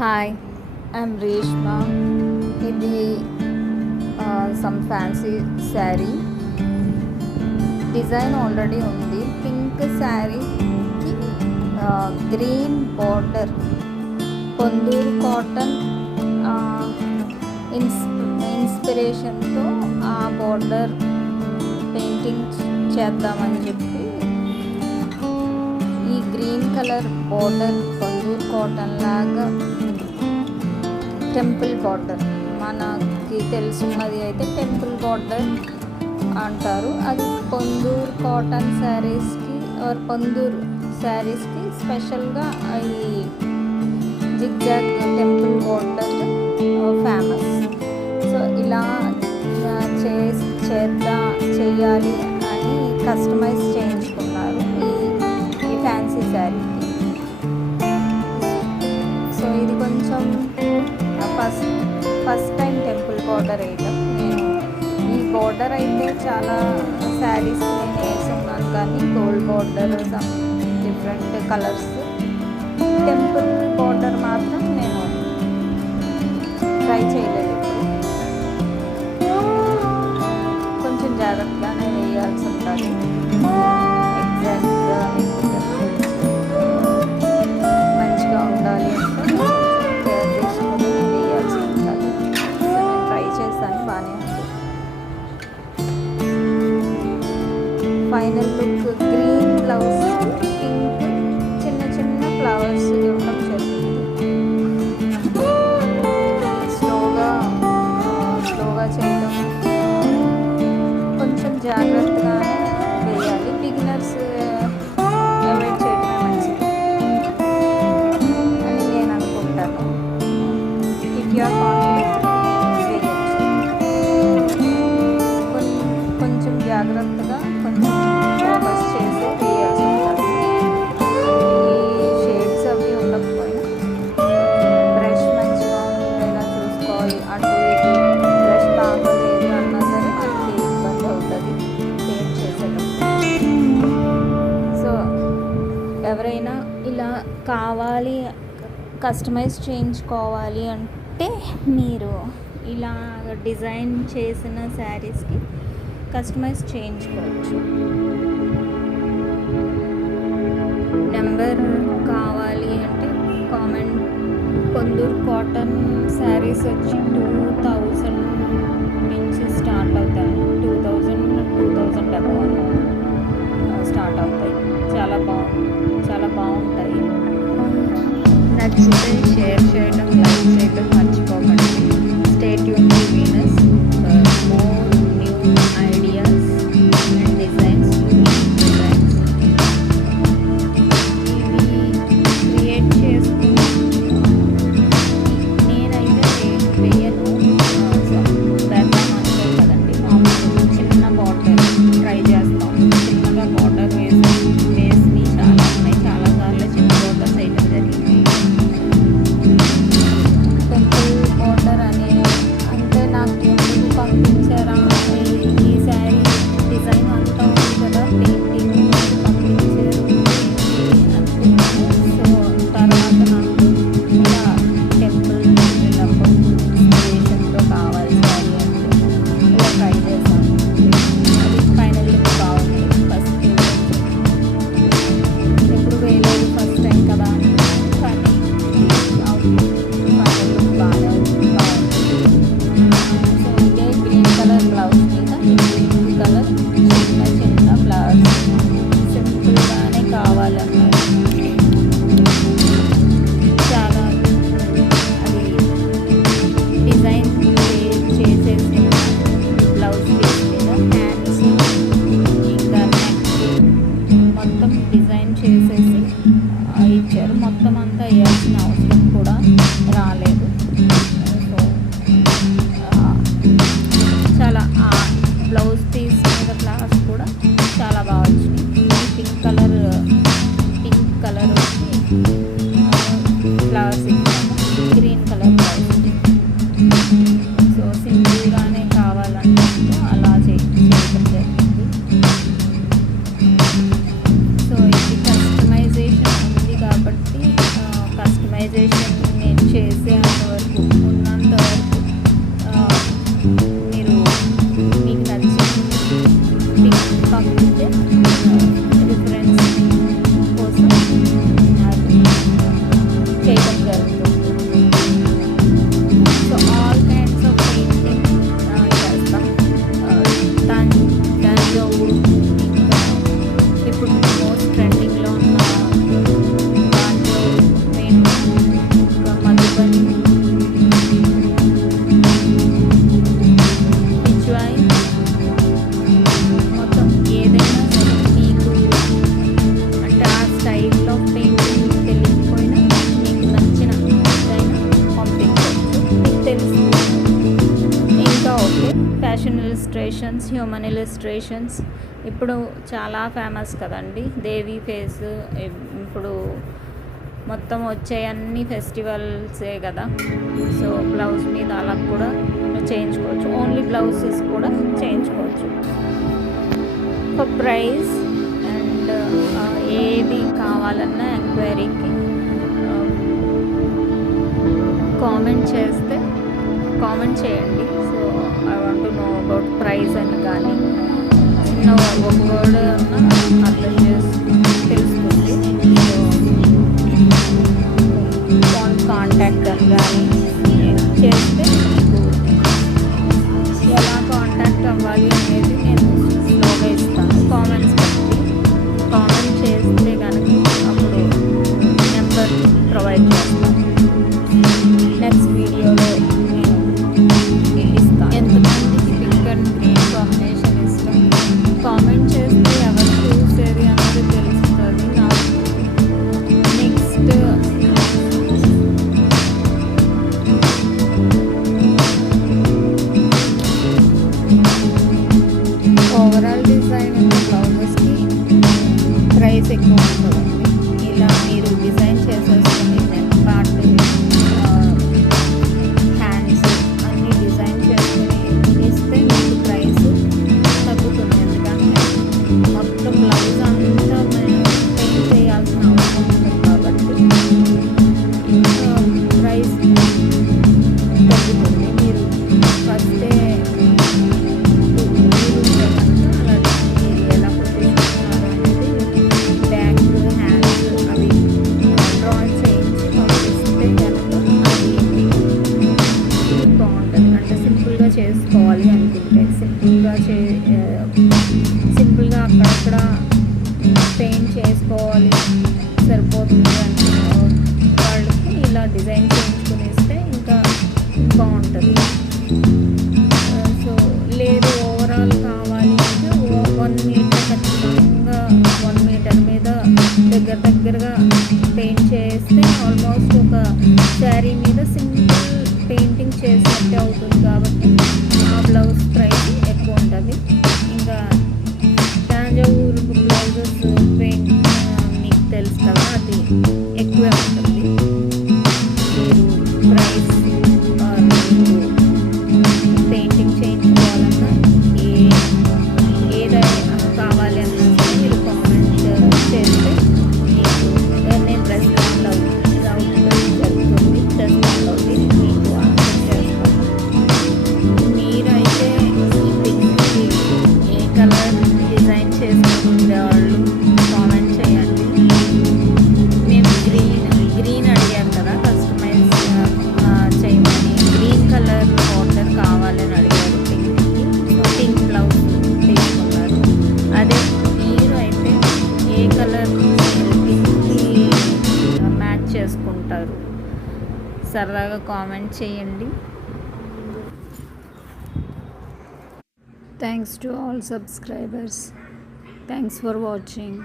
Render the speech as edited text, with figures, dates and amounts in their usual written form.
Hi, I'm Reshma. ఇది some fancy sari. Design already ఉంది. Pink శారీకి గ్రీన్ బార్డర్, పొందూరు కాటన్ ఇన్స్పిరేషన్తో ఆ బార్డర్ పెయింటింగ్ చేద్దామని చెప్పి ఈ green colour border Ponduru cotton లాగా టెంపుల్ బార్డర్, మనకి తెలుసున్నది అయితే టెంపుల్ బార్డర్ అంటారు. అది పొందూరు కాటన్ శారీస్కి పొందూరు శారీస్కి స్పెషల్గా ఈ zigzag temple border famous. So ఇలా చేయాలి అని కస్టమైజ్ చేయించుకున్నారు ఈ ఫ్యాన్సీ శారీకి. సో ఇది కొంచెం ఫస్ట్ టైం టెంపుల్ బార్డర్ వేయటం. నేను ఈ బార్డర్ అయితే చాలా శారీస్ నేను వేసి ఉన్నాను, కానీ gold border, some different colours. Temple border మాత్రం నేను ట్రై చేయలేదు. కొంచెం జాగ్రత్తగానే వేయాల్సి ఉంటుంది. ఎగ్జాక్ట్గా మంచిగా ఉండాలి అంటే కేర్ తీసుకొని వేయాల్సి ఉంటుంది. సో నేను ట్రై చేశాను, బాగానే ఉంది. Final look green blouse, pink చిన్న చిన్న ఫ్లవర్స్ ఇవ్వడం జరిగింది. స్లోగా చేయడం, కొంచెం జాగ్రత్తగానే వేయాలి. బిగినర్స్ అవాయిడ్ చేయడమే మంచిది అని నేను అనుకుంటాను. ఇఫ్ యు ఆర్ కాన్ఫిడెంట్ కొంచెం జాగ్రత్తగా, కొంచెం ఫోకస్ చేసి వేయాల్సి ఉంటుంది. ఈ షేడ్స్ అవి ఉండకపోయినా బ్రష్ మంచిగా ఉండేలా చూసుకోవాలి. అటు ఇటు బ్రష్ బాగోలేదు అన్నా సరే మనకి ఇబ్బంది అవుతుంది పెయింట్ చేసేటప్పుడు. సో ఎవరైనా ఇలా కావాలి, కస్టమైజ్ చేయించుకోవాలి అంటే మీరు ఇలా డిజైన్ చేసిన శారీస్కి కస్టమైజ్ చేయించుకోవచ్చు. నెంబర్ కావాలి అంటే కామెంట్. పొందూరు కాటన్ శారీస్ వచ్చి 2000 నుంచి స్టార్ట్ అవుతాయి. 2000 అబౌవ్ స్టార్ట్ అవుతాయి. చాలా బాగుంటాయి. నచ్చితే షేర్ చేయడం, లైక్ చేయడం మర్చిపోకండి. Stay tune to Venus for more new ideas and designs. ఇవి క్రియేట్ చేసుకుని నేనైతే వేయను. వేద్దాం అనుకోదు కదండి, మామూలు చిన్న బార్డర్ ట్రై చేస్తాం. చిన్నగా బార్డర్ వేసి చాలా ఉన్నాయి. చాలాసార్లు చిన్న బార్డర్స్ వేయడం జరిగింది. చేసేంతవరకు ఉన్నంత వరకు మీరు మీకు నచ్చిన పిక్ పంపిస్తే రిఫరెన్స్ కోసం అది చేయడం జరుగుతుంది. So all kinds of painting చేస్తాం. తంజావూరు, ఇంకా ఇప్పుడు మోస్ట్ ట్రెండింగ్లో ఉన్న తంజావూరు పెయింటింగ్, ఇంకా మధుబని, పిచ్వాయ్, మొత్తం ఏదైనా సరే మీకు అంటే ఆ స్టైల్ ఆఫ్ పెయింటింగ్ తెలియకపోయినా మీకు నచ్చిన డిజైన్ పంపించవచ్చు. మీకు తెలుసు ఇంకా okay. Fashion illustrations, human illustrations ఇప్పుడు చాలా ఫేమస్ కదండి. దేవి ఫేస్ ఇప్పుడు మొత్తం వచ్చే అన్ని ఫెస్టివల్సే కదా. సో బ్లౌజ్ మీద అలా కూడా చేయించుకోవచ్చు. ఓన్లీ బ్లౌజెస్ కూడా చేయించుకోవచ్చు. ఫర్ ప్రైస్ అండ్ ఏది కావాలన్నా ఎంక్వైరీకి కామెంట్ చేయండి. So I want to know about price అని కానీ చిన్న ఒక వర్డ్ అర్థం తెలుస్తుంది. సో ఫోన్ కాంటాక్ట్ అని కానీ చేస్తే మీకు ఎలా కాంటాక్ట్ అవ్వాలి అనేది నేను స్లోగా ఇస్తాను కామెంట్స్ బట్టి. కామెంట్ చేస్తే కనుక అప్పుడు నెంబర్ ప్రొవైడ్ చేస్తాను. నెక్స్ట్ వీడియోలో నేను ఇస్తాను. ఎంతమందికి పింక్ అండ్ గ్రీన్ కాంబినేషన్ ఇష్టం కామెంట్ చేస్తే ఎవరు చూసేది అన్నది తెలుస్తుంది నాకు. నెక్స్ట్ ఓవరాల్ డిజైన్ ఉన్న బ్లౌజెస్కి ప్రైస్ ఎక్కువ ఉంటుందండి. ఇలా మీరు డిజైన్ చేసేసుకుని నెక్ పార్ట్, హ్యాండ్స్ అన్నీ డిజైన్ చేసుకుని ఇస్తే మీకు ప్రైస్ తగ్గుతుంది. ఎందుకంటే మొత్తం బ్లౌజ్ అంతా పెయింట్ చేయాల్సిన అవసరం ఉంటుంది కాబట్టి ప్రైస్ తగ్గుతుంది. మీరు ఫస్టే మీరు ఎలా కుట్టిస్తున్నారు అనేది బ్యాక్, హ్యాండ్స్ అవి డ్రాయింగ్ చేయించి పంపిస్తే కనుక అది బాగుంటుంది. అంటే సింపుల్గా చేసుకోవాలి అనుకుంటే సింపుల్గా అక్కడక్కడ పెయింట్ చేసుకోవాలి సరిపోతుంది అనుకున్న వాళ్ళకి ఇలా డిజైన్ చేయించుకుని ఇస్తే ఇంకా బాగుంటుంది. సో లేదు ఓవరాల్ కావాలి అంటే 1 మీటర్ ఖచ్చితంగా 1 మీటర్ మీద దగ్గరగా పెయింట్ చేస్తే ఆల్మోస్ట్ ఒక శారీ మీద సింపుల్ పెయింటింగ్ చేసినట్టే అవుతుంది. కాబట్టి ఆ బ్లౌజ్ ప్రైస్ ఎక్కువ ఉంటుంది. ఇంకా తంజావూరు బ్లౌజెస్ పెయింట్ మీకు తెలుసు కదా, అది ఎక్కువే ఉంటుంది. మీరు ప్రైస్ పెయింటింగ్ చేయించుకోవాలన్నా ఏదైనా కావాలి అన్నా మీరు కామెంట్ చేస్తే నేను రెస్పాండ్ జరుగుతుంది. రెస్పాండ్ అవుతుంది, మీకు ఆన్సర్ చేస్తాను. మీరైతే ఈ పిక్కి ఏ కలర్ డిజైన్ చేసుకుంటే వాళ్ళు కామెంట్ చేయండి. మేము గ్రీన్ అడిగారు కదా, కస్టమైజ్ చేయమని. గ్రీన్ కలర్ బార్డర్ కావాలని అడిగారు పింక్కి. సో పింక్ బ్లౌజ్ తీసుకున్నారు. అదే మీరు అయితే ఏ కలర్ పింక్కి మ్యాచ్ చేసుకుంటారు సరదాగా కామెంట్ చేయండి. Thanks to all subscribers. Thanks for watching.